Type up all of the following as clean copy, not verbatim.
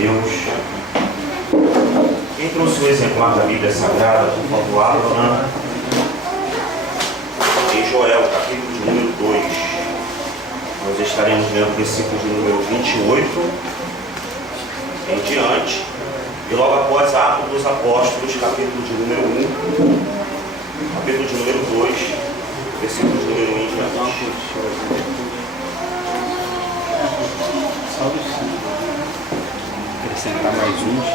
Deus. Quem trouxe o exemplar da Bíblia Sagrada, por favor, abra em Joel, capítulo de número 2. Nós estaremos lendo o versículo de número 28 em diante. E logo após Atos dos Apóstolos, capítulo de número 1, capítulo de número 2, versículo de número 1 em diante. Acrescentar mais uns.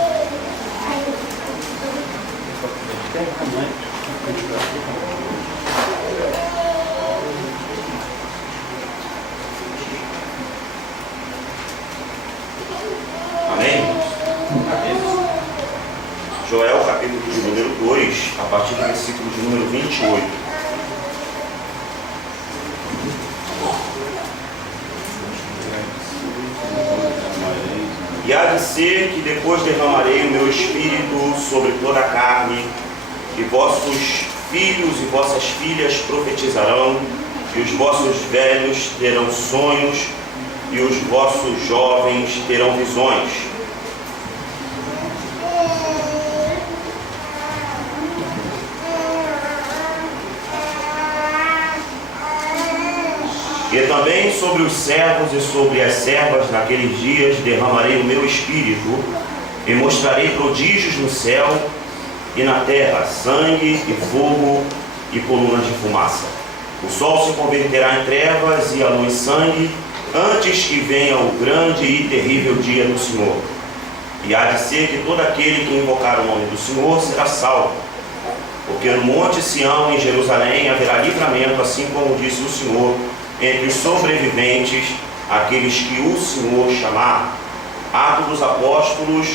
Amém? Joel, capítulo de número 2, a partir do versículo de número 28. E há de ser que depois derramarei o meu espírito sobre toda a carne, e vossos filhos e vossas filhas profetizarão, e os vossos velhos terão sonhos, e os vossos jovens terão visões. E também sobre os servos e sobre as servas naqueles dias derramarei o meu espírito, e mostrarei prodígios no céu e na terra, sangue e fogo e colunas de fumaça. O sol se converterá em trevas e a lua em sangue, antes que venha o grande e terrível dia do Senhor. E há de ser que todo aquele que invocar o nome do Senhor será salvo. Porque no monte Sião, em Jerusalém, haverá livramento, assim como disse o Senhor, entre os sobreviventes, aqueles que o Senhor chamar. Atos dos Apóstolos,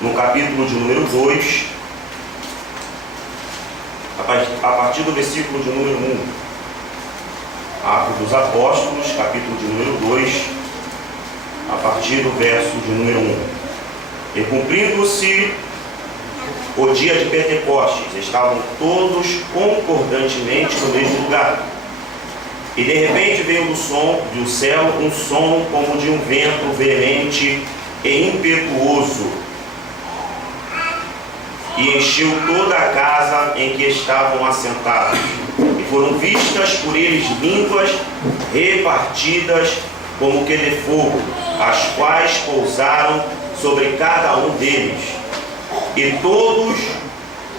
no capítulo de número 2, a partir do versículo de número 1. Atos dos Apóstolos, capítulo de número 2, a partir do verso de número 1. E cumprindo-se o dia de Pentecostes, estavam todos concordantemente no mesmo lugar. E de repente veio do céu um som como de um vento veemente e impetuoso, e encheu toda a casa em que estavam assentados. E foram vistas por eles línguas repartidas como que de fogo, as quais pousaram sobre cada um deles. E todos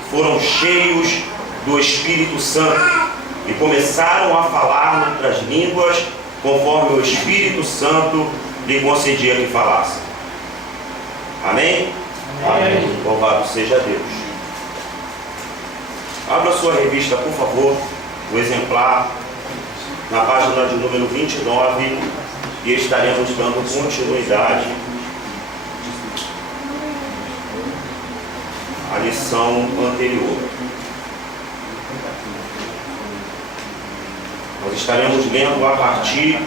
foram cheios do Espírito Santo, e começaram a falar outras línguas, conforme o Espírito Santo lhe concedia que falassem. Amém? Amém. Louvado seja Deus. Abra sua revista, por favor, o exemplar, na página de número 29, e estaremos dando continuidade à lição anterior. Nós estaremos lendo a partir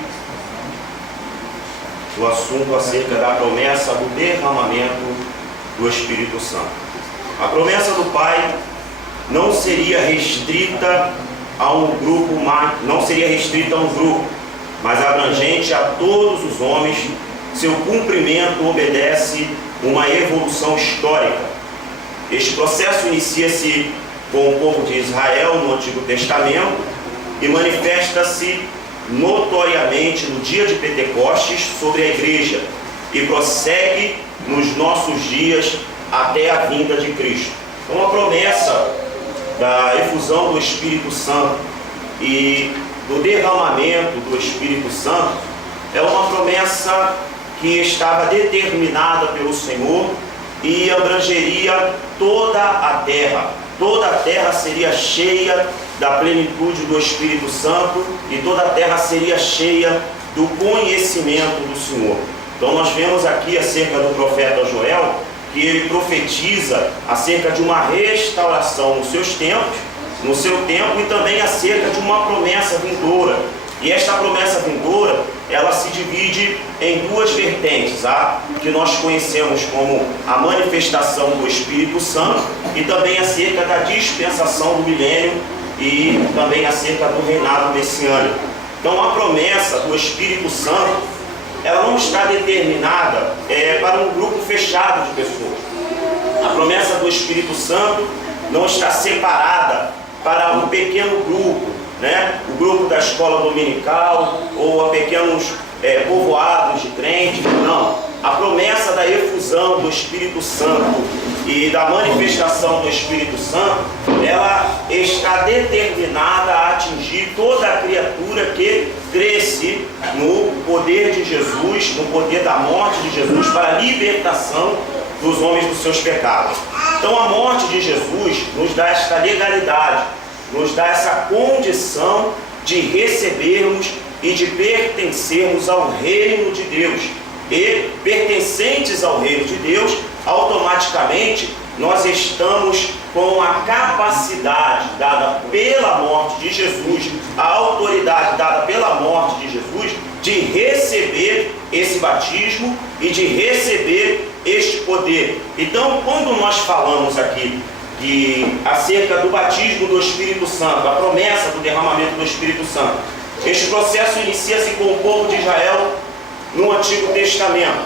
do assunto acerca da promessa do derramamento do Espírito Santo. A promessa do Pai não seria restrita a um grupo, mas abrangente a todos os homens. Seu cumprimento obedece uma evolução histórica. Este processo inicia-se com o povo de Israel no Antigo Testamento e manifesta-se notoriamente no dia de Pentecostes sobre a igreja e prossegue nos nossos dias até a vinda de Cristo. Então a promessa da efusão do Espírito Santo e do derramamento do Espírito Santo é uma promessa que estava determinada pelo Senhor e abrangeria toda a terra. Toda a terra seria cheia da plenitude do Espírito Santo e toda a terra seria cheia do conhecimento do Senhor. Então nós vemos aqui acerca do profeta Joel, que ele profetiza acerca de uma restauração nos seus tempos, no seu tempo, e também acerca de uma promessa vindoura. E esta promessa vindoura, ela se divide em duas vertentes, que nós conhecemos como a manifestação do Espírito Santo e também acerca da dispensação do milênio e também acerca do reinado messiânico. Então a promessa do Espírito Santo, ela não está determinada para um grupo fechado de pessoas. A promessa do Espírito Santo não está separada para um pequeno grupo, né? O grupo da escola dominical ou a pequenos povoados de crentes. Não. A promessa da efusão do Espírito Santo e da manifestação do Espírito Santo, ela está determinada a atingir toda a criatura que cresce no poder de Jesus, no poder da morte de Jesus, para a libertação dos homens dos seus pecados. Então a morte de Jesus nos dá esta legalidade, nos dá essa condição de recebermos e de pertencermos ao reino de Deus. E pertencentes ao reino de Deus, automaticamente nós estamos com a capacidade dada pela morte de Jesus, a autoridade dada pela morte de Jesus, de receber esse batismo e de receber este poder. Então, quando nós falamos aqui acerca do batismo do Espírito Santo, a promessa do derramamento do Espírito Santo, este processo inicia-se com o povo de Israel no Antigo Testamento.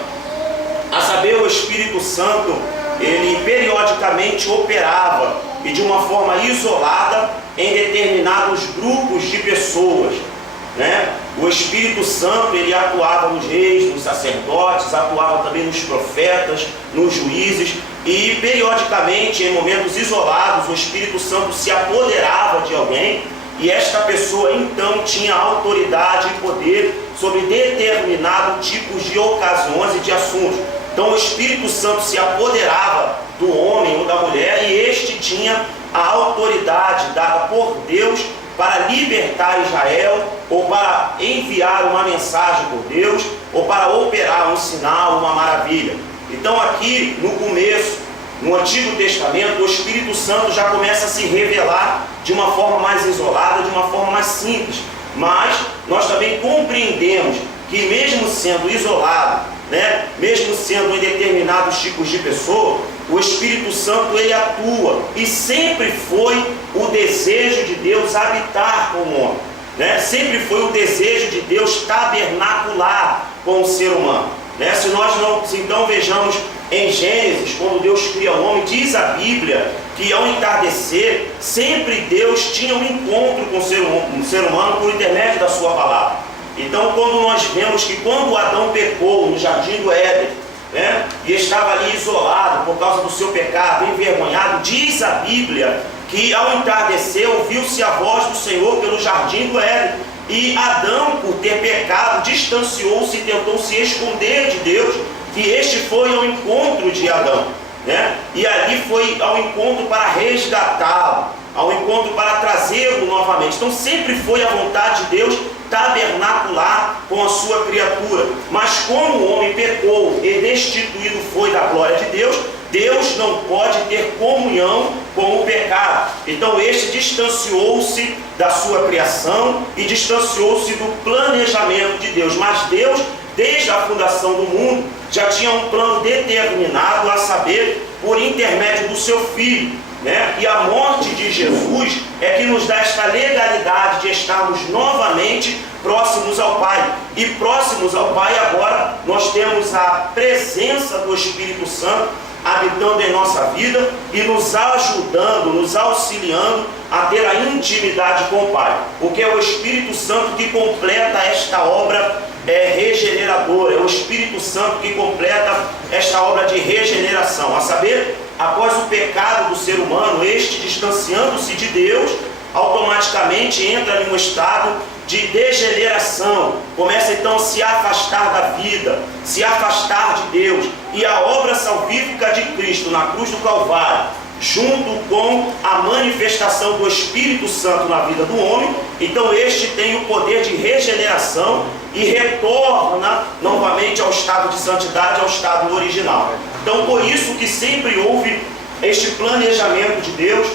A saber, o Espírito Santo, ele periodicamente operava e de uma forma isolada em determinados grupos de pessoas, né? O Espírito Santo, ele atuava nos reis, nos sacerdotes, atuava também nos profetas, nos juízes, e periodicamente, em momentos isolados, o Espírito Santo se apoderava de alguém e esta pessoa então tinha autoridade e poder sobre determinados tipos de ocasiões e de assuntos. Então o Espírito Santo se apoderava do homem ou da mulher e este tinha a autoridade dada por Deus para libertar Israel, ou para enviar uma mensagem por Deus, ou para operar um sinal, uma maravilha. Então aqui no começo, no Antigo Testamento, o Espírito Santo já começa a se revelar de uma forma mais isolada, de uma forma mais simples. Mas nós também compreendemos que mesmo sendo isolado, né, mesmo sendo em determinados tipos de pessoa, o Espírito Santo ele atua, e sempre foi o desejo de Deus habitar com o homem, né? Sempre foi o desejo de Deus tabernacular com o ser humano, né? Se nós então vejamos em Gênesis, quando Deus cria o homem, diz a Bíblia que ao entardecer, sempre Deus tinha um encontro com o ser humano por intermédio da sua palavra. Então, quando nós vemos que quando Adão pecou no jardim do Éden, né, e estava ali isolado por causa do seu pecado, envergonhado, diz a Bíblia que ao entardecer ouviu-se a voz do Senhor pelo jardim do Éden, e Adão, por ter pecado, distanciou-se e tentou se esconder de Deus, e este foi ao encontro de Adão, né? E ali foi ao encontro para resgatá-lo, ao encontro para trazê-lo novamente. Então sempre foi a vontade de Deus tabernacular com a sua criatura. Mas como o homem pecou e destituído foi da glória de Deus, Deus não pode ter comunhão com o pecado. Então este distanciou-se da sua criação e distanciou-se do planejamento de Deus. Mas Deus, desde a fundação do mundo, já tinha um plano determinado, a saber, por intermédio do seu Filho, né? E a morte de Jesus é que nos dá esta legalidade de estarmos novamente próximos ao Pai. E próximos ao Pai agora nós temos a presença do Espírito Santo habitando em nossa vida e nos ajudando, nos auxiliando a ter a intimidade com o Pai. Porque é o Espírito Santo que completa esta obra regeneradora, é o Espírito Santo que completa esta obra de regeneração, a saber, após o pecado do ser humano, este distanciando-se de Deus, automaticamente entra em um estado de degeneração, começa então a se afastar da vida, se afastar de Deus, e a obra salvífica de Cristo na cruz do Calvário, junto com a manifestação do Espírito Santo na vida do homem, então este tem o poder de regeneração e retorna novamente ao estado de santidade, ao estado original. Então por isso que sempre houve este planejamento de Deus,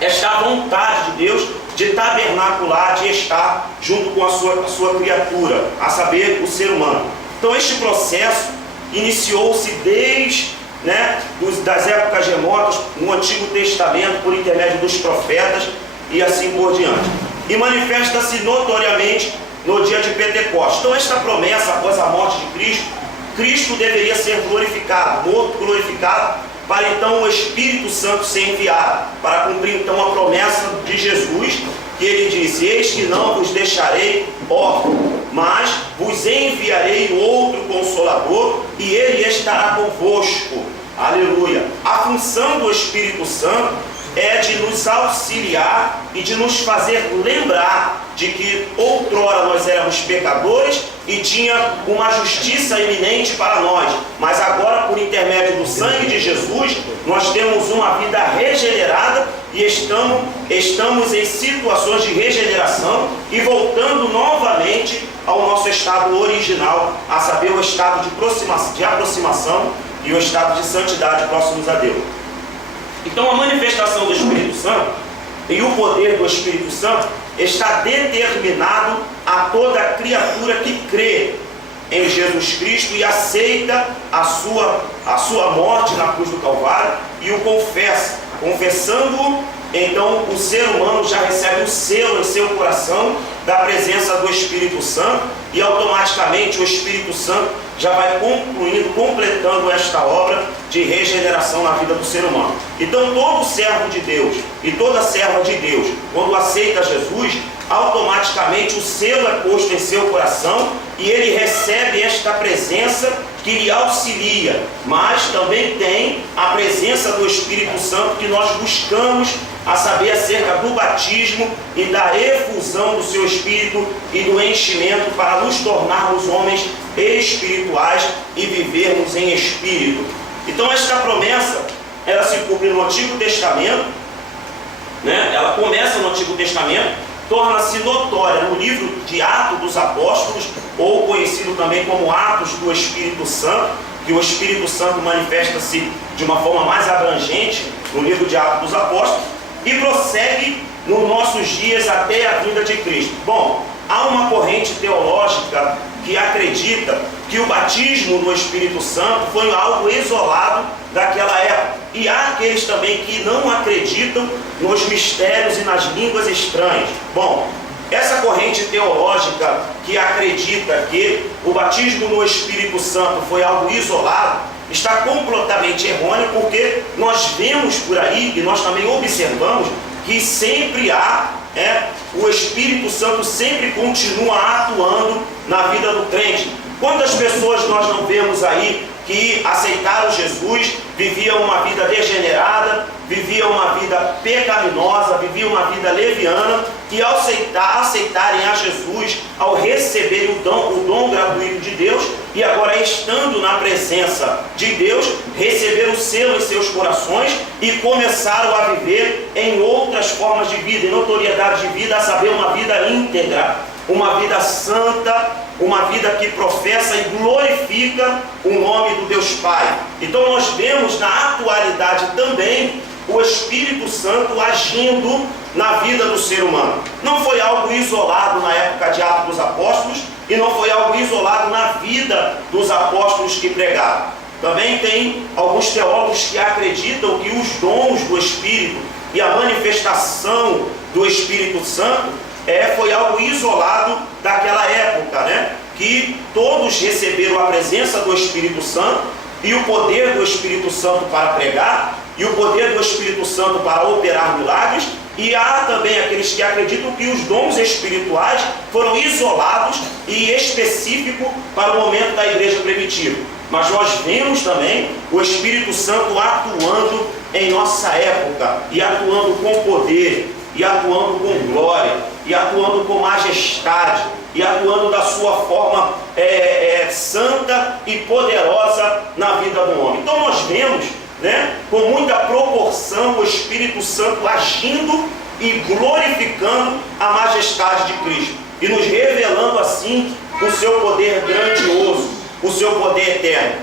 esta vontade de Deus de tabernacular, de estar junto com a sua criatura, a saber, o ser humano. Então este processo iniciou-se desde das épocas remotas, no Antigo Testamento, por intermédio dos profetas e assim por diante. E manifesta-se notoriamente no dia de Pentecostes. Então esta promessa após a morte de Cristo, Cristo deveria ser glorificado, morto, glorificado, para então o Espírito Santo ser enviado, para cumprir então a promessa de Jesus, que ele disse: eis que não vos deixarei órfãos, mas vos enviarei outro Consolador, e ele estará convosco. Aleluia! A função do Espírito Santo é de nos auxiliar e de nos fazer lembrar de que outrora nós éramos pecadores e tinha uma justiça iminente para nós, mas agora, por intermédio do sangue de Jesus, nós temos uma vida regenerada e estamos em situações de regeneração e voltando novamente ao nosso estado original, a saber, o estado de aproximação e o estado de santidade próximos a Deus. Então a manifestação do Espírito Santo e o poder do Espírito Santo está determinado a toda criatura que crê em Jesus Cristo e aceita a sua morte na cruz do Calvário e o confessa. Confessando-o, então o ser humano já recebe o selo em seu coração da presença do Espírito Santo e automaticamente o Espírito Santo já vai completando esta obra de regeneração na vida do ser humano. Então todo servo de Deus e toda serva de Deus, quando aceita Jesus, automaticamente o selo é posto em seu coração e ele recebe esta presença que lhe auxilia, mas também tem a presença do Espírito Santo que nós buscamos, a saber, acerca do batismo e da efusão do seu Espírito e do enchimento para nos tornarmos homens espirituais e vivermos em Espírito. Então esta promessa, ela se cumpre no Antigo Testamento, né? Ela começa no Antigo Testamento, torna-se notória no livro de Atos dos Apóstolos, ou conhecido também como Atos do Espírito Santo, que o Espírito Santo manifesta-se de uma forma mais abrangente no livro de Atos dos Apóstolos, e prossegue nos nossos dias até a vinda de Cristo. Bom, há uma corrente teológica que acredita que o batismo no Espírito Santo foi algo isolado daquela época. E há aqueles também que não acreditam nos mistérios e nas línguas estranhas. Bom, essa corrente teológica que acredita que o batismo no Espírito Santo foi algo isolado, está completamente errôneo, porque nós vemos por aí e nós também observamos que sempre há, o Espírito Santo sempre continua atuando na vida do crente. Quantas pessoas nós não vemos aí que aceitaram Jesus, viviam uma vida degenerada, viviam uma vida pecaminosa, viviam uma vida leviana, que ao aceitarem a Jesus, ao receberem o dom gratuito de Deus, e agora estando na presença de Deus, receberam o selo em seus corações e começaram a viver em outras formas de vida, em notoriedade de vida, a saber, uma vida íntegra, uma vida santa, uma vida que professa e glorifica o nome do Deus Pai. Então nós vemos na atualidade também o Espírito Santo agindo na vida do ser humano. Não foi algo isolado na época de Atos dos Apóstolos e não foi algo isolado na vida dos apóstolos que pregaram. Também tem alguns teólogos que acreditam que os dons do Espírito e a manifestação do Espírito Santo foi algo isolado daquela época, né? Que todos receberam a presença do Espírito Santo e o poder do Espírito Santo para pregar e o poder do Espírito Santo para operar milagres. E há também aqueles que acreditam que os dons espirituais foram isolados e específicos para o momento da igreja primitiva. Mas nós vemos também o Espírito Santo atuando em nossa época, e atuando com poder, e atuando com glória, e atuando com majestade, e atuando da sua forma santa e poderosa na vida do homem. Então nós vemos, né, com muita proporção o Espírito Santo agindo e glorificando a majestade de Cristo, e nos revelando assim o seu poder grandioso, o seu poder eterno.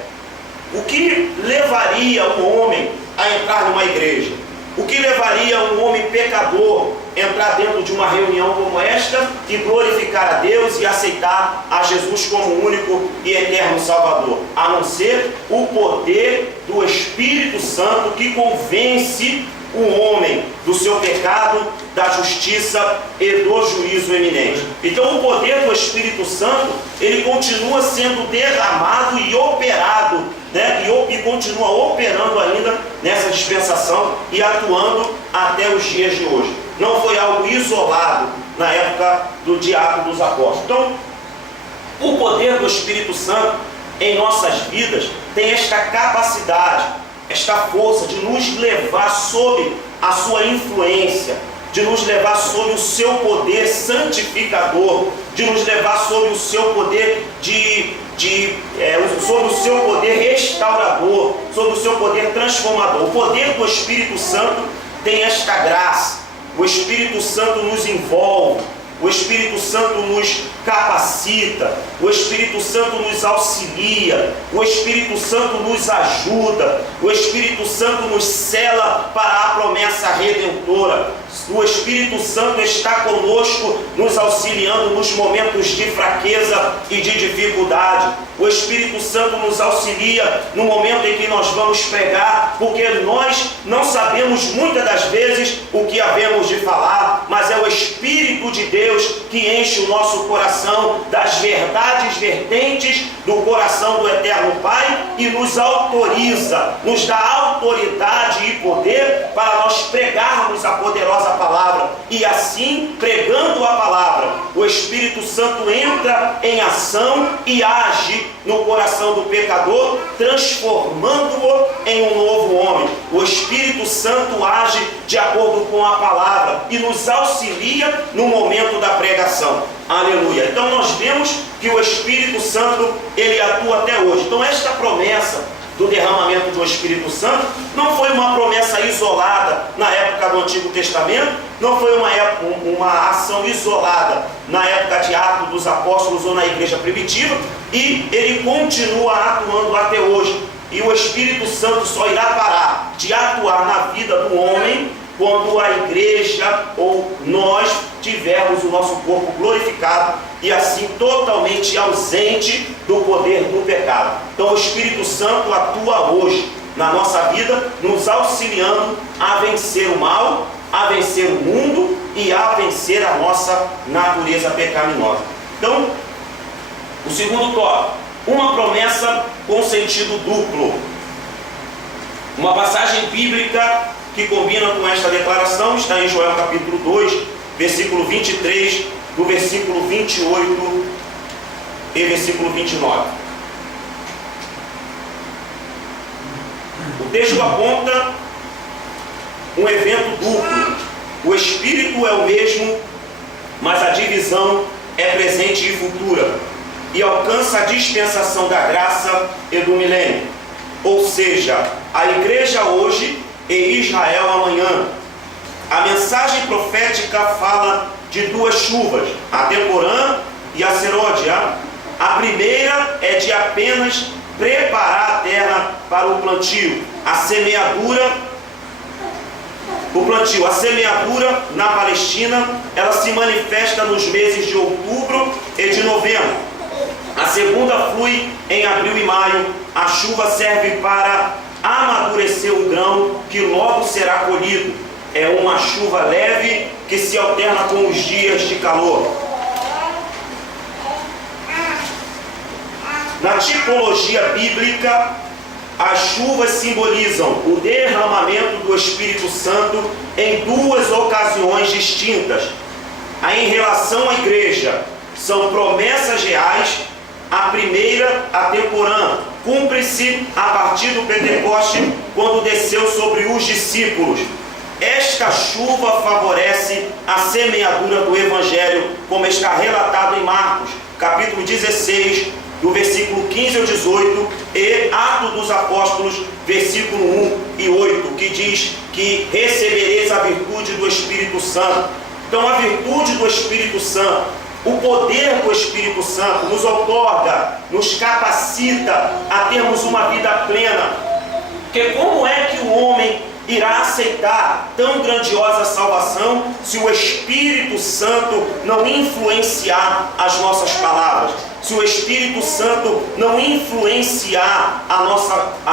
O que levaria um homem a entrar numa igreja? O que levaria um homem pecador entrar dentro de uma reunião como esta e glorificar a Deus e aceitar a Jesus como único e eterno Salvador, a não ser o poder do Espírito Santo que convence o homem do seu pecado, da justiça e do juízo eminente. Então o poder do Espírito Santo, ele continua sendo derramado e operado, né? E continua operando ainda nessa dispensação e atuando até os dias de hoje. Não foi algo isolado na época de Atos dos Apóstolos. Então, o poder do Espírito Santo em nossas vidas tem esta capacidade, esta força de nos levar sob a sua influência, de nos levar sob o seu poder santificador, de nos levar sob o seu poder sob o seu poder restaurador, sob o seu poder transformador. O poder do Espírito Santo tem esta graça. O Espírito Santo nos envolve, o Espírito Santo nos capacita, o Espírito Santo nos auxilia, o Espírito Santo nos ajuda, o Espírito Santo nos sela para a promessa redentora. O Espírito Santo está conosco, nos auxiliando nos momentos de fraqueza e de dificuldade. O Espírito Santo nos auxilia no momento em que nós vamos pregar, porque nós não sabemos muitas das vezes o que havemos de falar, mas é o Espírito de Deus que enche o nosso coração das verdades vertentes do coração do Eterno Pai e nos autoriza, nos dá autoridade e poder para nós pregarmos a poderosa palavra. E assim, pregando a palavra, o Espírito Santo entra em ação e age no coração do pecador, transformando-o em um novo homem. O Espírito Santo age de acordo com a palavra e nos auxilia no momento da pregação. Aleluia. Então nós vemos que o Espírito Santo, ele atua até hoje. Então esta promessa do derramamento do Espírito Santo não foi uma promessa isolada na época do Antigo Testamento, não foi uma ação isolada na época de Atos dos Apóstolos ou na igreja primitiva, e ele continua atuando até hoje. E o Espírito Santo só irá parar de atuar na vida do homem quando a igreja ou nós tivermos o nosso corpo glorificado e assim totalmente ausente do poder do pecado. Então o Espírito Santo atua hoje na nossa vida, nos auxiliando a vencer o mal, a vencer o mundo e a vencer a nossa natureza pecaminosa. Então, o segundo tópico, uma promessa com sentido duplo. Uma passagem bíblica que combina com esta declaração está em Joel capítulo 2, versículo 23, do versículo 28 e versículo 29. O texto aponta um evento duplo. O Espírito é o mesmo, mas a divisão é presente e futura, e alcança a dispensação da graça e do milênio. Ou seja, a igreja hoje e Israel amanhã. A mensagem profética fala de duas chuvas, a temporã e a serôdia. A primeira é de apenas preparar a terra para o plantio. A semeadura na Palestina, ela se manifesta nos meses de outubro e de novembro. A segunda flui em abril e maio. A chuva serve para amadurecer o grão que logo será colhido. É uma chuva leve que se alterna com os dias de calor. Na tipologia bíblica, as chuvas simbolizam o derramamento do Espírito Santo em duas ocasiões distintas. Em relação à igreja, são promessas reais. A primeira, a temporã, cumpre-se a partir do Pentecoste, quando desceu sobre os discípulos. Esta chuva favorece a semeadura do Evangelho, como está relatado em Marcos, capítulo 16, do versículo 15 ao 18, e Atos dos Apóstolos, versículo 1 e 8, que diz que recebereis a virtude do Espírito Santo. Então a virtude do Espírito Santo, o poder do Espírito Santo nos outorga, nos capacita a termos uma vida plena. Porque como é que o homem irá aceitar tão grandiosa salvação se o Espírito Santo não influenciar as nossas palavras, se o Espírito Santo não influenciar a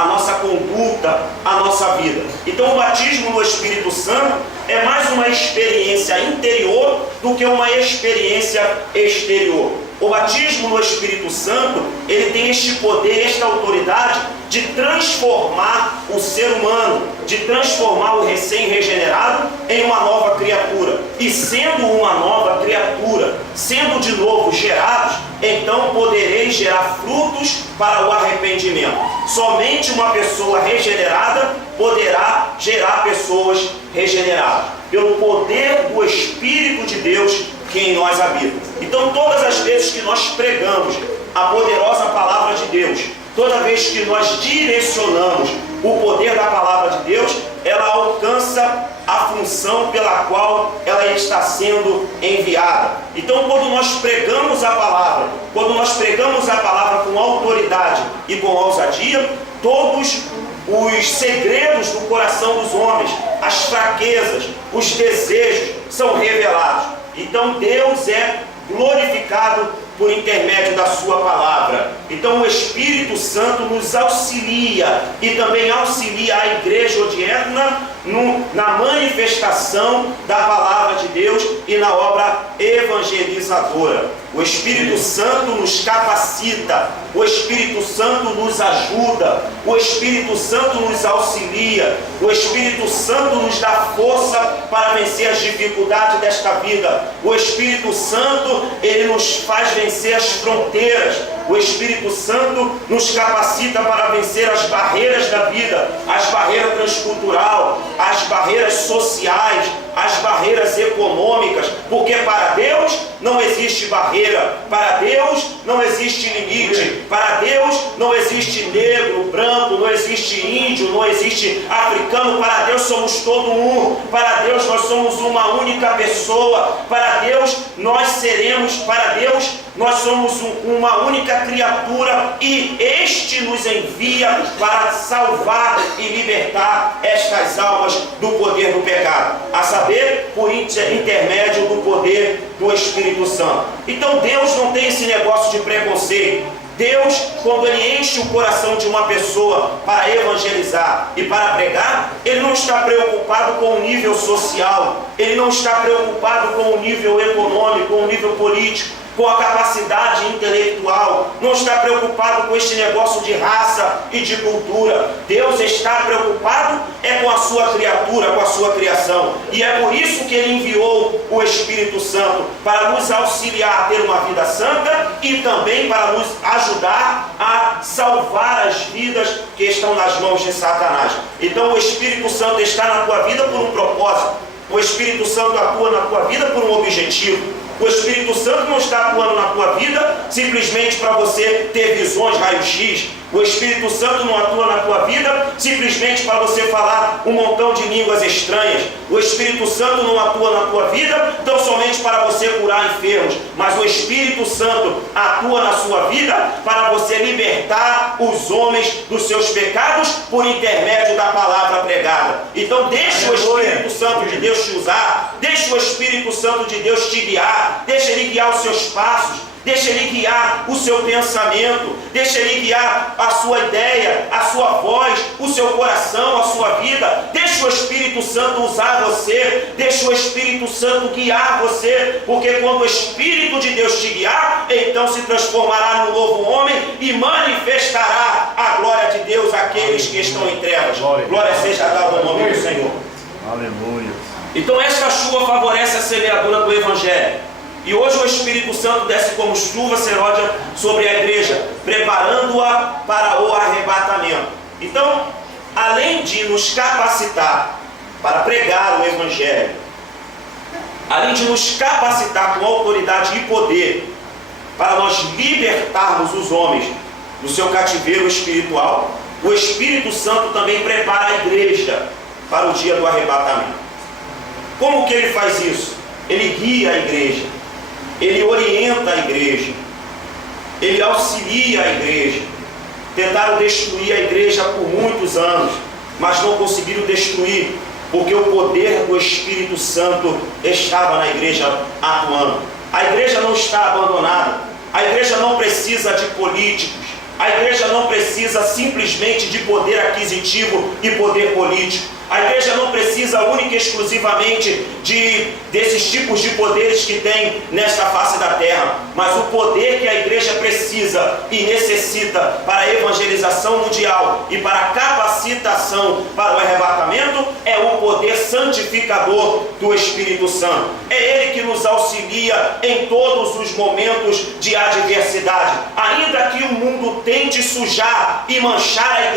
nossa conduta, a nossa vida. Então o batismo no Espírito Santo é mais uma experiência interior do que uma experiência exterior. O batismo no Espírito Santo, ele tem este poder, esta autoridade de transformar o ser humano, de transformar o recém-regenerado em uma nova criatura. E sendo uma nova criatura, sendo de novo gerados, então podereis gerar frutos para o arrependimento. Somente uma pessoa regenerada poderá gerar pessoas regeneradas, pelo poder do Espírito de Deus que em nós habita. Então todas as vezes que nós pregamos a poderosa palavra de Deus, toda vez que nós direcionamos o poder da palavra de Deus, ela alcança a função pela qual ela está sendo enviada. Então quando nós pregamos a palavra, com autoridade e com ousadia, todos os segredos do coração dos homens, as fraquezas, os desejos são revelados. Então Deus é glorificado por intermédio da sua palavra. Então o Espírito Santo nos auxilia e também auxilia a igreja odiana na manifestação da palavra de Deus e na obra evangelizadora. O Espírito Santo nos capacita, o Espírito Santo nos ajuda, o Espírito Santo nos auxilia, o Espírito Santo nos dá força para vencer as dificuldades desta vida. O Espírito Santo, ele nos faz vencer as fronteiras. O Espírito Santo nos capacita para vencer as barreiras da vida, as barreiras transcultural, as barreiras sociais, as barreiras econômicas, porque para Deus não existe barreira, para Deus não existe limite, para Deus não existe negro, branco, não existe índio, não existe africano, para Deus somos todo um, para Deus nós somos uma única pessoa, para Deus nós somos uma única criatura e este nos envia para salvar e libertar estas almas do poder do pecado, a saber, por intermédio do poder do Espírito Santo. Então Deus não tem esse negócio de preconceito. Deus, quando Ele enche o coração de uma pessoa para evangelizar e para pregar, Ele não está preocupado com o nível social, Ele não está preocupado com o nível econômico, com o nível político, com a capacidade intelectual, não está preocupado com este negócio de raça e de cultura. Deus está preocupado com a sua criatura, com a sua criação. E é por isso que Ele enviou o Espírito Santo, para nos auxiliar a ter uma vida santa e também para nos ajudar a salvar as vidas que estão nas mãos de Satanás. Então o Espírito Santo está na tua vida por um propósito. O Espírito Santo atua na tua vida por um objetivo. O Espírito Santo não está atuando na tua vida simplesmente para você ter visões raio-x. O Espírito Santo não atua na tua vida simplesmente para você falar um montão de línguas estranhas. O Espírito Santo não atua na tua vida tão somente para você curar enfermos. Mas o Espírito Santo atua na sua vida para você libertar os homens dos seus pecados por intermédio da palavra pregada. Então deixa o Espírito Santo de Deus te usar. Deixa o Espírito Santo de Deus te guiar. Deixa Ele guiar os seus passos. Deixa Ele guiar o seu pensamento, deixa Ele guiar a sua ideia, a sua voz, o seu coração, a sua vida. Deixa o Espírito Santo usar você, deixa o Espírito Santo guiar você, porque quando o Espírito de Deus te guiar, então se transformará num novo homem e manifestará a glória de Deus àqueles que estão em trevas. Glória seja dada ao nome do Senhor. Aleluia. Então esta chuva favorece a semeadura do Evangelho. E hoje o Espírito Santo desce como chuva seródia sobre a igreja, preparando-a para o arrebatamento. Então, além de nos capacitar para pregar o Evangelho, além de nos capacitar com autoridade e poder para nós libertarmos os homens do seu cativeiro espiritual, o Espírito Santo também prepara a igreja para o dia do arrebatamento. Como que ele faz isso? Ele guia a igreja. Ele orienta a igreja, ele auxilia a igreja. Tentaram destruir a igreja por muitos anos, mas não conseguiram destruir, porque o poder do Espírito Santo estava na igreja atuando. A igreja não está abandonada, a igreja não precisa de políticos, a igreja não precisa simplesmente de poder aquisitivo e poder político. A igreja não precisa única e exclusivamente desses tipos de poderes que tem nesta face da terra, mas o poder que a igreja precisa e necessita para a evangelização mundial e para a capacitação para o arrebatamento é o poder santificador do Espírito Santo. É Ele que nos auxilia em todos os momentos de adversidade. Ainda que o mundo tente sujar e manchar a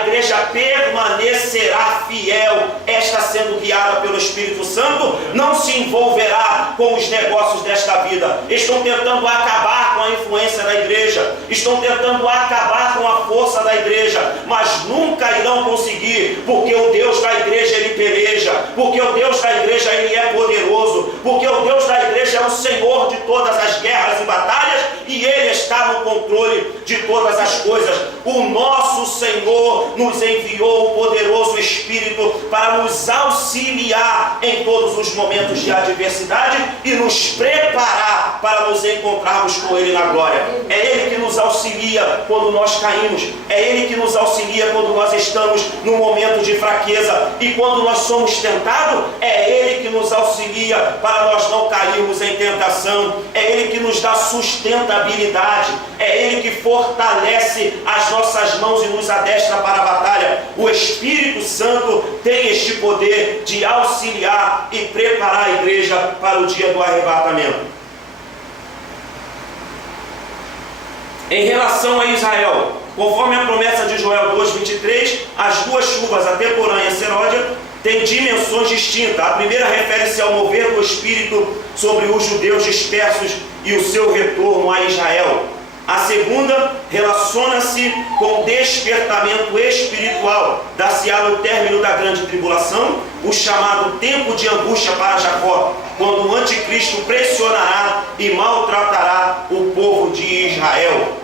igreja permanecerá fiel, esta sendo guiada pelo Espírito Santo, não se envolverá com os negócios desta vida. Estão tentando acabar com a influência da igreja, estão tentando acabar com a força da igreja, mas nunca irão conseguir, porque o Deus da igreja ele peleja, porque o Deus da igreja ele é poderoso, porque o Deus da igreja é o Senhor de todas as guerras e batalhas, e Ele está no controle de todas as coisas. O nosso Senhor nos enviou o poderoso Espírito para nos auxiliar em todos os momentos de adversidade e nos preparar para nos encontrarmos com Ele na glória. É Ele que nos auxilia quando nós caímos, é Ele que nos auxilia quando nós estamos num momento de fraqueza, e quando nós somos tentados, é Ele que nos auxilia para nós não cairmos em tentação, é Ele que nos dá sustentabilidade, é Ele que fortalece as nossas mãos e nos adestra para a batalha. O Espírito Santo tem este poder de auxiliar e preparar a igreja para o dia do arrebatamento. Em relação a Israel, conforme a promessa de Joel 2,23, as duas chuvas, a temporã e a serôdia, têm dimensões distintas. A primeira refere-se ao mover do Espírito sobre os judeus dispersos e o seu retorno a Israel. A segunda relaciona-se com o despertamento espiritual, dar-se-á no término da grande tribulação, o chamado tempo de angústia para Jacó, quando o anticristo pressionará e maltratará o povo de Israel.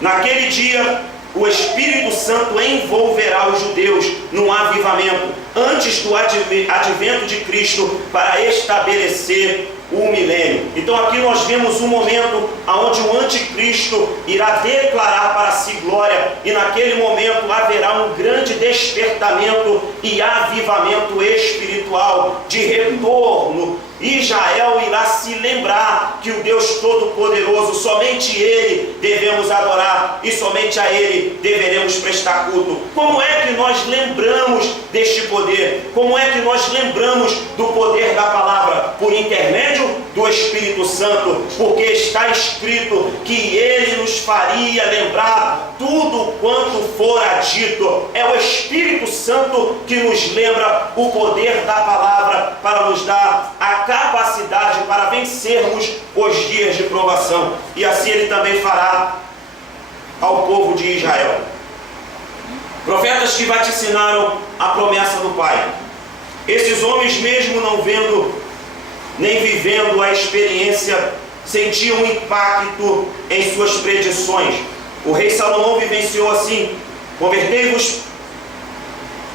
Naquele dia, o Espírito Santo envolverá os judeus num avivamento, antes do advento de Cristo, para estabelecer o milênio. Então aqui nós vemos um momento onde o anticristo irá declarar para si glória, e naquele momento haverá um grande despertamento e avivamento espiritual de retorno. Israel irá se lembrar que o Deus Todo-Poderoso, somente Ele devemos adorar e somente a Ele deveremos prestar culto. Como é que nós lembramos deste poder? Como é que nós lembramos do poder da palavra? Por intermédio do Espírito Santo, porque está escrito que Ele nos faria lembrar tudo quanto fora dito. É o Espírito Santo que nos lembra o poder da palavra para nos dar a capacidade para vencermos os dias de provação. E assim Ele também fará ao povo de Israel. Profetas que vaticinaram a promessa do Pai. Esses homens, mesmo não vendo nem vivendo a experiência, sentiam um impacto em suas predições. O rei Salomão vivenciou assim: convertei-vos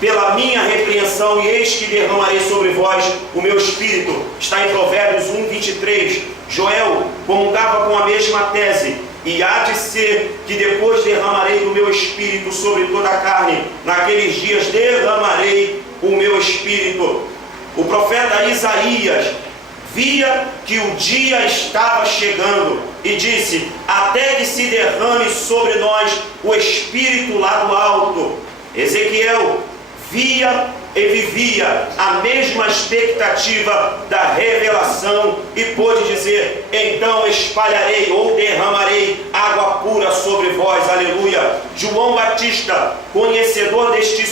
pela minha repreensão, e eis que derramarei sobre vós o meu espírito. Está em Provérbios 1:23. Joel comungava com a mesma tese: e há de ser que depois derramarei o meu espírito sobre toda a carne, naqueles dias derramarei o meu espírito. O profeta Isaías via que o dia estava chegando e disse: até que se derrame sobre nós o espírito lá do alto. Ezequiel via e vivia a mesma expectativa da revelação e pôde dizer: então espalharei ou derramarei água pura sobre vós. Aleluia. João Batista, conhecedor destas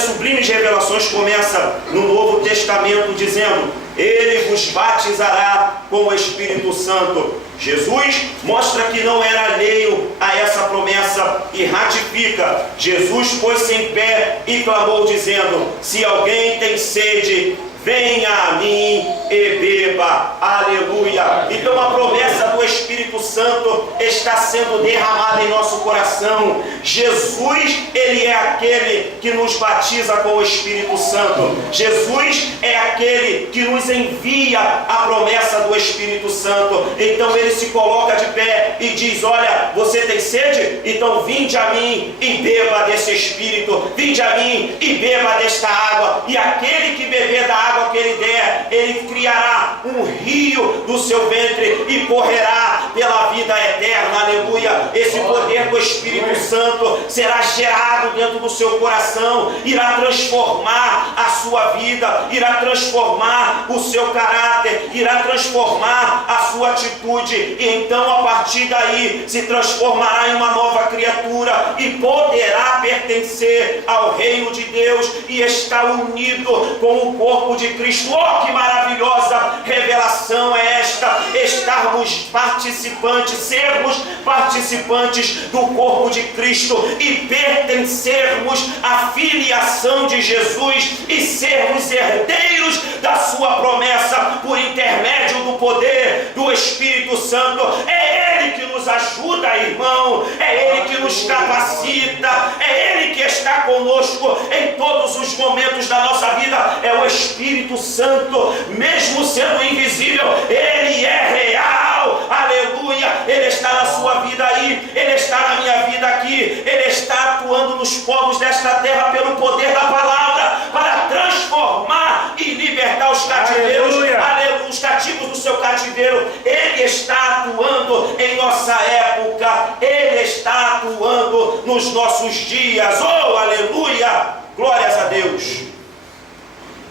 sublimes revelações, começa no Novo Testamento dizendo: Ele vos batizará com o Espírito Santo. Jesus mostra que não era alheio a essa promessa e ratifica. Jesus pôs-se em pé e clamou dizendo: se alguém tem sede, venha a mim e beba. Aleluia. Então a promessa do Espírito Santo está sendo derramada em nosso coração. Jesus, Ele é aquele que nos batiza com o Espírito Santo. Jesus é aquele que nos envia a promessa do Espírito Santo. Então Ele se coloca de pé e diz: olha, você tem sede? Então vinde a mim e beba desse Espírito. Vinde a mim e beba desta água. E aquele que beber da água que Ele der, Ele criará um rio do seu ventre e correrá pela vida eterna. Aleluia. Esse poder do Espírito Santo será gerado dentro do seu coração, irá transformar a sua vida, irá transformar o seu caráter, irá transformar a sua atitude, e então a partir daí se transformará em uma nova criatura e poderá pertencer ao reino de Deus e estar unido com o corpo de Cristo. Oh, que maravilhosa revelação é esta! Estarmos participantes, sermos participantes do corpo de Cristo e pertencermos à filiação de Jesus e sermos herdeiros da sua promessa por intermédio do poder do Espírito Santo. É Ele que nos ajuda, irmão, é Ele que nos capacita, é Ele que está conosco em todos os momentos da nossa vida. É o Espírito Santo, mesmo sendo invisível, Ele é real. Aleluia. Ele está na sua vida aí, Ele está na minha vida aqui, Ele está atuando nos povos desta terra pelo poder da palavra para transformar e libertar os cativeiros. Aleluia. Os cativos do seu cativeiro. Ele está atuando em nossa época, Ele está atuando nos nossos dias. Oh, aleluia. Glórias a Deus.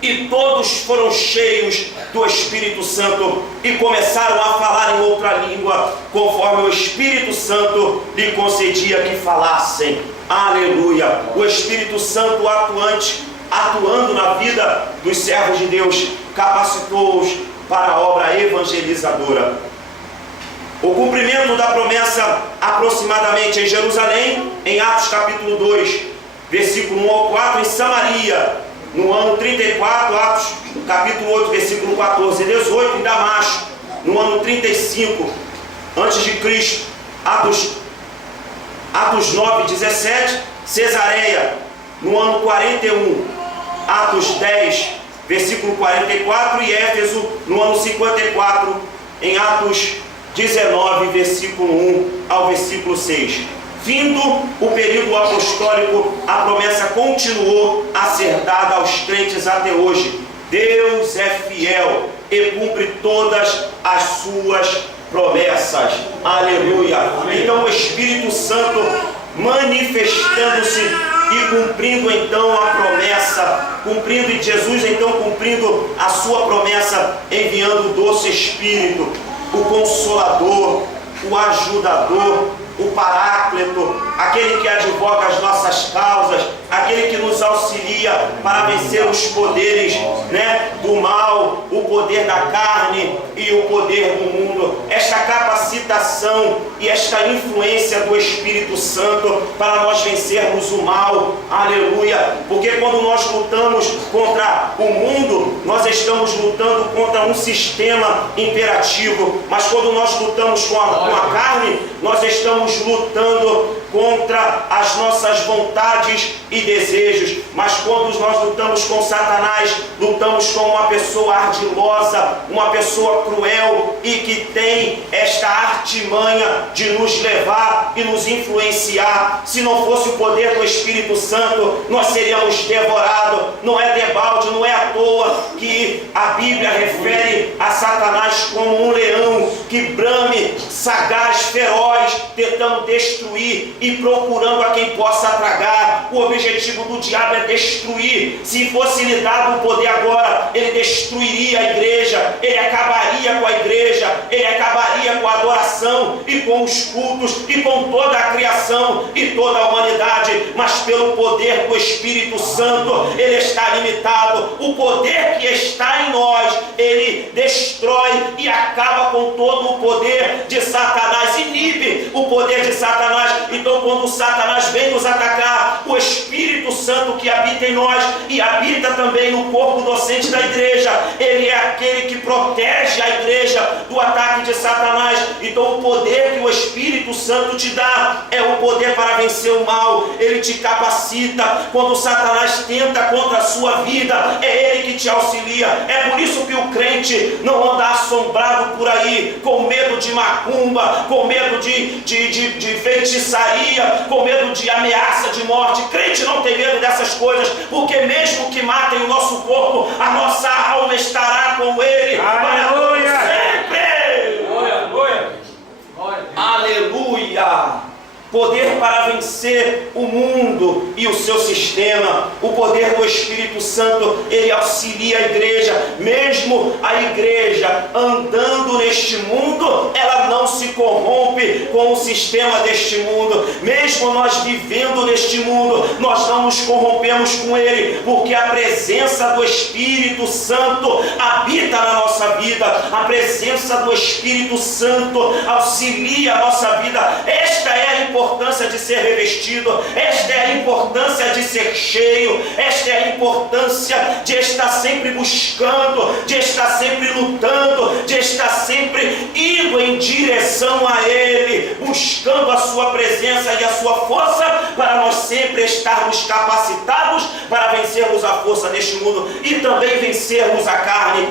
E todos foram cheios do Espírito Santo e começaram a falar em outra língua, conforme o Espírito Santo lhe concedia que falassem. Aleluia. O Espírito Santo atuando na vida dos servos de Deus, capacitou-os para a obra evangelizadora. O cumprimento da promessa aproximadamente em Jerusalém, em Atos capítulo 2, versículo 1 ao 4, em Samaria, no ano 34, Atos capítulo 8, versículo 14 e 18, em Damasco, no ano 35 antes de Cristo, Atos 9, 17, Cesareia, no ano 41, Atos 10, versículo 44, e Éfeso, no ano 54, em Atos 19, versículo 1 ao versículo 6. Findo o período apostólico, a promessa continuou a ser dada aos crentes até hoje. Deus é fiel e cumpre todas as suas promessas. Aleluia. Então o Espírito Santo manifestando-se e cumprindo então a promessa, cumprindo, e Jesus então cumprindo a sua promessa, enviando o doce Espírito, o Consolador, o Ajudador, o Paráclito, aquele que advoga as nossas causas, aquele que nos auxilia para vencer os poderes, do mal, o poder da carne e o poder do mundo. Esta capacitação e esta influência do Espírito Santo para nós vencermos o mal. Aleluia. Porque quando nós lutamos contra o mundo, nós estamos lutando contra um sistema imperativo, mas quando nós lutamos com a carne, nós estamos lutando contra as nossas vontades e desejos. Mas quando nós lutamos com Satanás, lutamos com uma pessoa ardilosa, uma pessoa cruel e que tem esta artimanha de nos levar e nos influenciar. Se não fosse o poder do Espírito Santo, nós seríamos devorados. Não é debalde, não é à toa que a Bíblia refere a Satanás como um leão que brame, sagaz, feroz, tentando destruir e procurando a quem possa tragar. O objetivo do diabo é destruir. Se fosse lhe dado o poder agora, ele destruiria a igreja, ele acabaria com a igreja, ele acabaria com a adoração e com os cultos e com toda a criação e toda a humanidade. Mas pelo poder do Espírito Santo, ele está limitado. O poder que está em nós, ele destrói e acaba com todo o poder de Satanás, inibe o poder de Satanás. Então quando Satanás vem nos atacar, o Espírito Santo que habita em nós e habita também no corpo docente da igreja, ele é aquele que protege a igreja do ataque de Satanás. Então o poder que o Espírito Santo te dá é o poder para vencer o mal. Ele te capacita. Quando Satanás tenta contra a sua vida, é ele que te auxilia. É por isso que o crente não anda assombrado por aí, com medo de macumba, com medo de feitiçaria, com medo de ameaça de morte. Crente não tem medo dessas coisas, porque mesmo que matem o nosso corpo, a nossa alma estará com ele para todo sempre. Aleluia! Poder para vencer o mundo e o seu sistema. O poder do Espírito Santo, ele auxilia a igreja. Mesmo a igreja andando neste mundo, ela não se corrompe com o sistema deste mundo. Mesmo nós vivendo neste mundo, nós não nos corrompemos com ele, porque a presença do Espírito Santo habita na nossa vida. A presença do Espírito Santo auxilia a nossa vida. Esta é a importância de ser revestido, esta é a importância de ser cheio, esta é a importância de estar sempre buscando, de estar sempre lutando, de estar sempre indo em direção a Ele, buscando a sua presença e a sua força, para nós sempre estarmos capacitados para vencermos a força deste mundo e também vencermos a carne.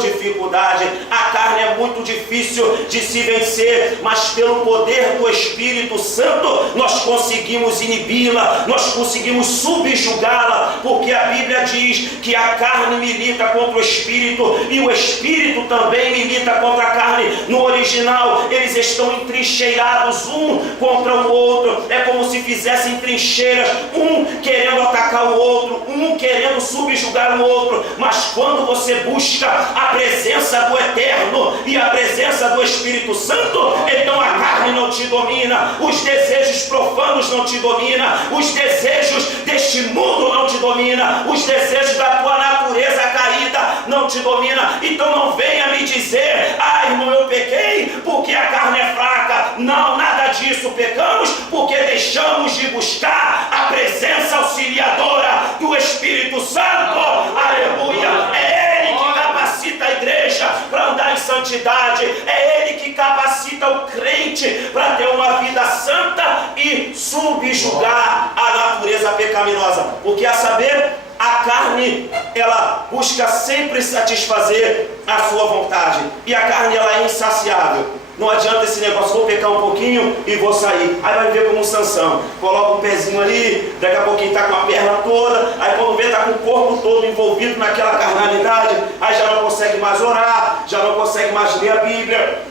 Dificuldade, a carne é muito difícil de se vencer, mas pelo poder do Espírito Santo nós conseguimos inibi-la, nós conseguimos subjugá-la, porque a Bíblia diz que a carne milita contra o Espírito e o Espírito também milita contra a carne. No original, eles estão entrincheirados um contra o outro, é como se fizessem trincheiras, um querendo atacar o outro, um querendo subjugar o outro. Mas quando você busca a presença do Eterno e a presença do Espírito Santo, então a carne não te domina, os desejos profanos não te dominam, os desejos deste mundo não te dominam, os desejos da tua natureza caída não te dominam. Então não venha me dizer: irmão, eu pequei porque a carne é fraca. Não, nada disso. Pecamos porque deixamos de buscar a presença auxiliadora do Espírito Santo. Aleluia! É Ele que capacita a igreja para andar em santidade, é Ele que capacita o crente para ter uma vida santa e subjugar a natureza pecaminosa. Porque, a saber, a carne, ela busca sempre satisfazer a sua vontade, e a carne, ela é insaciável. Não adianta esse negócio: vou pecar um pouquinho e vou sair. Aí vai ver como um Sansão, coloca um pezinho ali, daqui a pouquinho está com a perna toda, aí quando vê está com o corpo todo envolvido naquela carnalidade, aí já não consegue mais orar, já não consegue mais ler a Bíblia,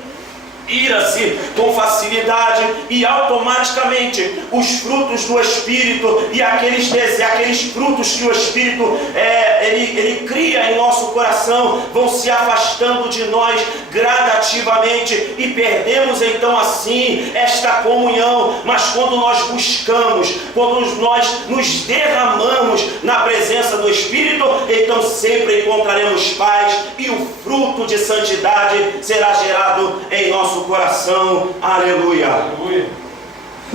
ira-se com facilidade, e automaticamente os frutos do Espírito e aqueles frutos que o Espírito ele cria em nosso coração vão se afastando de nós gradativamente, e perdemos então assim esta comunhão. Mas quando nós buscamos, quando nós nos derramamos na presença do Espírito, então sempre encontraremos paz, e o fruto de santidade será gerado em nosso coração. Aleluia. Aleluia.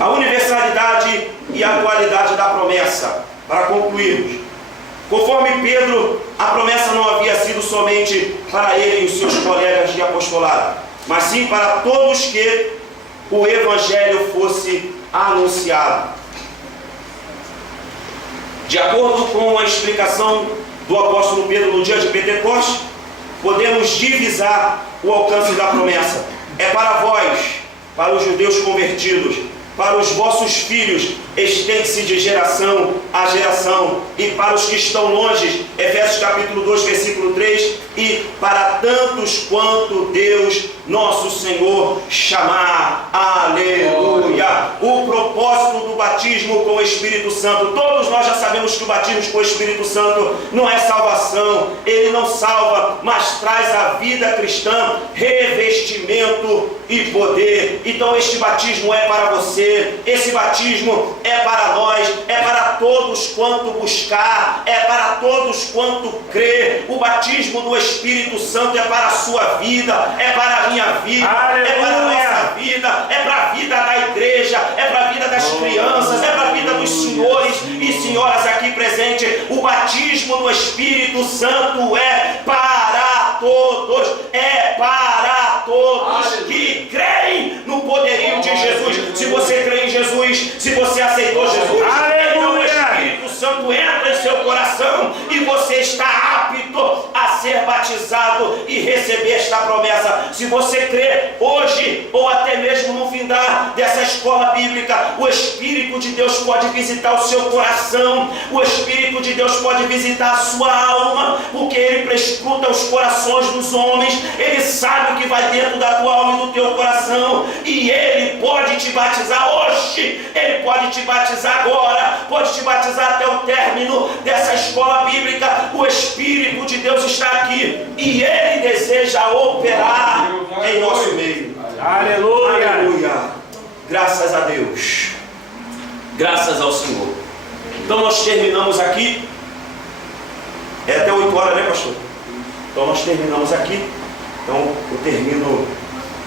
A universalidade e a atualidade da promessa. Para concluirmos, conforme Pedro, a promessa não havia sido somente para ele e os seus colegas de apostolado, mas sim para todos que o Evangelho fosse anunciado. De acordo com a explicação do apóstolo Pedro no dia de Pentecostes, podemos divisar o alcance da promessa. É para vós, para os judeus convertidos, para os vossos filhos, estende-se de geração a geração, e para os que estão longe, Efésios capítulo 2, versículo 3, e para tantos quanto Deus, nosso Senhor, chamar. Aleluia! O propósito do batismo com o Espírito Santo, todos nós já sabemos que o batismo com o Espírito Santo não é salvação, ele não salva, mas traz à vida cristã revestimento e poder. Então este batismo é para você, esse batismo é para nós, é para todos quanto buscar, é para todos quanto crer. O batismo do Espírito Santo é para a sua vida, é para a minha vida, aleluia, é para a nossa vida, é para a vida da igreja, é para a vida das crianças, gente, o batismo no Espírito Santo é para todos, que creem no poderio de Jesus. Se você crê em Jesus, se você aceitou Jesus, então o Espírito Santo entra em seu coração e você está apto a ser batizado e receber esta promessa. Se você crê hoje ou até mesmo no findar dessa escola bíblica, o Espírito de Deus pode visitar o seu coração, o Espírito de Deus pode visitar a sua alma, porque Ele prescruta os corações dos homens, Ele sabe o que vai dentro da tua alma e do teu coração, e Ele pode te batizar hoje, Ele pode te batizar agora, pode te batizar até o término dessa escola bíblica. O Espírito de Deus está aqui e Ele deseja operar em nosso meio. Aleluia! Aleluia! Graças a Deus, graças ao Senhor. Então nós terminamos aqui, é até 8 horas, né, pastor? Então nós terminamos aqui. Então eu termino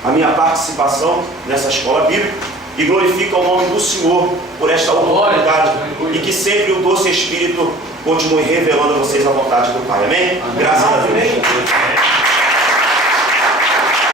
a minha participação nessa escola bíblica e glorifico o nome do Senhor por esta oportunidade, e que sempre o doce Espírito continue revelando a vocês a vontade do Pai. Amém? Graças a Deus.